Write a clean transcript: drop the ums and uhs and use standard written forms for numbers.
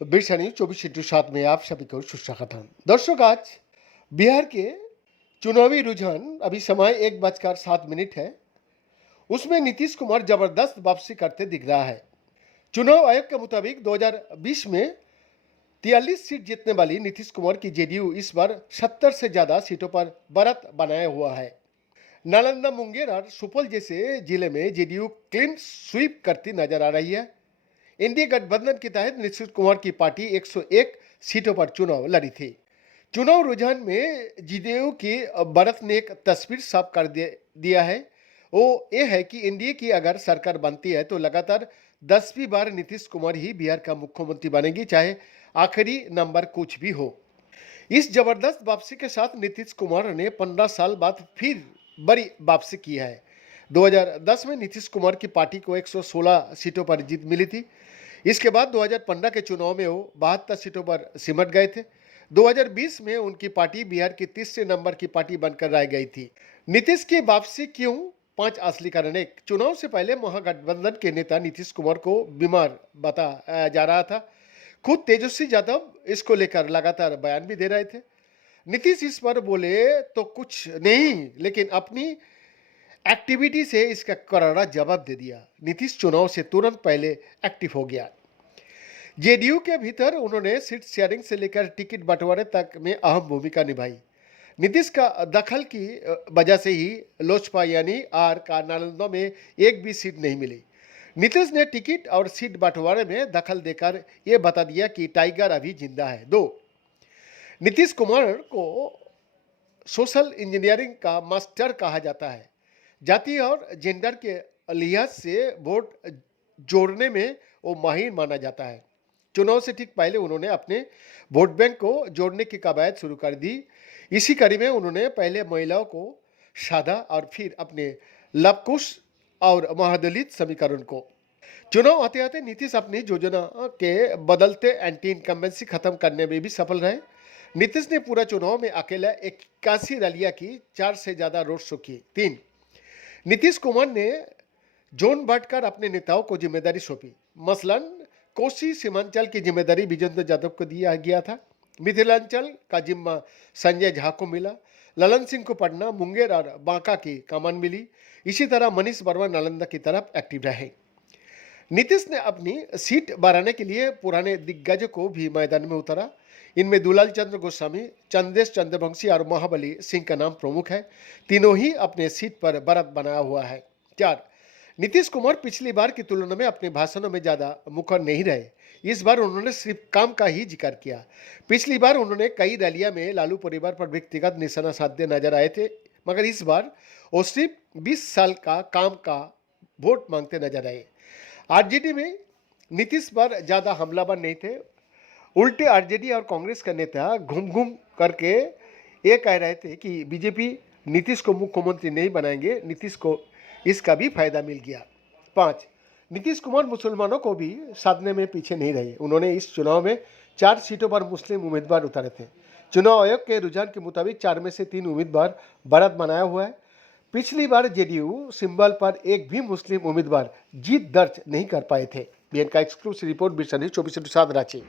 Birsa news 24/7 में आप सभी को सुस्वागतम। दर्शक, आज बिहार के चुनावी रुझान अभी समय 1:07 है। उसमें नीतीश कुमार जबरदस्त वापसी करते दिख रहा है। चुनाव आयोग के मुताबिक 2020 में 43 सीट जीतने वाली नीतीश कुमार की जेडीयू इस बार 70 से ज्यादा सीटों पर बढ़त बनाया हुआ है। नालंदा, मुंगेर और सुपौल जैसे जिले में जेडीयू क्लीन स्वीप करती नजर आ रही है। एनडीए गठबंधन के तहत नीतीश कुमार की पार्टी 101 सीटों पर चुनाव लड़ी थी। चुनाव रुझान में जेडीयू की बढ़त ने एक तस्वीर साफ कर दिया है। वो ये है कि एनडीए की अगर सरकार बनती है तो लगातार 10वीं बार नीतीश कुमार ही बिहार का मुख्यमंत्री बनेगी, चाहे आखिरी नंबर कुछ भी हो। इस जबरदस्त वापसी के साथ नीतीश कुमार ने 15 साल बाद फिर बड़ी वापसी की है। 2010 में नीतीश कुमार की पार्टी को 116 सीटों पर जीत मिली थी। इसके बाद 2015 के चुनाव में वो 72 सीटों पर सिमट गए थे। 2020 में उनकी पार्टी बिहार की तीसरे नंबर की पार्टी बनकर रह गई थी। नीतीश की वापसी क्यों? 5 असली कारण। एक, चुनाव से पहले महागठबंधन के नेता नीतीश कुमार को बीमार बताया जा रहा था। खुद तेजस्वी यादव इसको लेकर लगातार बयान भी दे रहे थे। नीतीश इस पर बोले तो कुछ नहीं, लेकिन अपनी एक्टिविटी से इसका करारा जवाब दे दिया। नीतीश चुनाव से तुरंत पहले एक्टिव हो गया। जेडीयू के भीतर उन्होंने सीट शेयरिंग से लेकर टिकट बंटवारे तक में अहम भूमिका निभाई। नीतीश का दखल की वजह से ही लोजपा यानी आर का नालंदा में एक भी सीट नहीं मिली। नीतीश ने टिकट और सीट बंटवारे में दखल देकर यह बता दिया कि टाइगर अभी जिंदा है। 2, नीतीश कुमार को सोशल इंजीनियरिंग का मास्टर कहा जाता है। जाति और जेंडर के लिहाज से वोट जोड़ने में वो माहिर माना जाता है। चुनाव से ठीक पहले उन्होंने अपने वोट बैंक को जोड़ने की कवायद शुरू कर दी। इसी कड़ी में उन्होंने पहले महिलाओं को साधा और फिर अपने लवकुश और महादलित समीकरण को। चुनाव आते आते नीतीश अपनी योजना के बदलते एंटी इनकम्बेंसी खत्म करने में भी सफल रहे। नीतीश ने पूरा चुनाव में अकेला 81 रैलियां की, 4 से ज्यादा रोड शो की। 3, नीतीश कुमार ने जोन बांटकर अपने नेताओं को जिम्मेदारी सौंपी। मसलन कोसी सीमांचल की जिम्मेदारी विजेंद्र यादव को दिया गया था। मिथिलांचल का जिम्मा संजय झा को मिला। ललन सिंह को पटना, मुंगेर और बांका की कमान मिली। इसी तरह मनीष वर्मा नालंदा की तरफ एक्टिव रहे। नीतीश ने अपनी सीट बढ़ाने के लिए पुराने दिग्गजों को भी मैदान में उतारा। इनमें दुलाल चंद्र गोस्वामी, चंदेश चंद्रवंशी और महाबली सिंह का नाम प्रमुख है। तीनों ही अपने सीट पर बढ़त बनाया हुआ है। 4, नीतीश कुमार पिछली बार की तुलना में अपने भाषणों में ज्यादा मुखर नहीं रहे। इस बार उन्होंने सिर्फ काम का ही जिक्र किया। पिछली बार उन्होंने कई रैलियां में लालू परिवार पर व्यक्तिगत निशाना साधते नजर आए थे, मगर इस बार वो सिर्फ 20 साल का काम का वोट मांगते नजर आए। आरजेडी में नीतीश पर ज्यादा हमलावर नहीं थे। उल्टे आरजेडी और कांग्रेस का नेता घूम घूम करके ये कह रहे थे कि बीजेपी नीतीश को मुख्यमंत्री नहीं बनाएंगे। नीतीश को इसका भी फायदा मिल गया। 5, नीतीश कुमार मुसलमानों को भी साधने में पीछे नहीं रहे। उन्होंने इस चुनाव में 4 सीटों पर मुस्लिम उम्मीदवार उतारे थे। चुनाव आयोग के रुझान के मुताबिक 4 में से 3 उम्मीदवार बढ़त बनाया हुआ है। पिछली बार जेडीयू सिंबल पर एक भी मुस्लिम उम्मीदवार जीत दर्ज नहीं कर पाए थे। बीएन का exclusive report, Birsa news 24/7 Ranchi.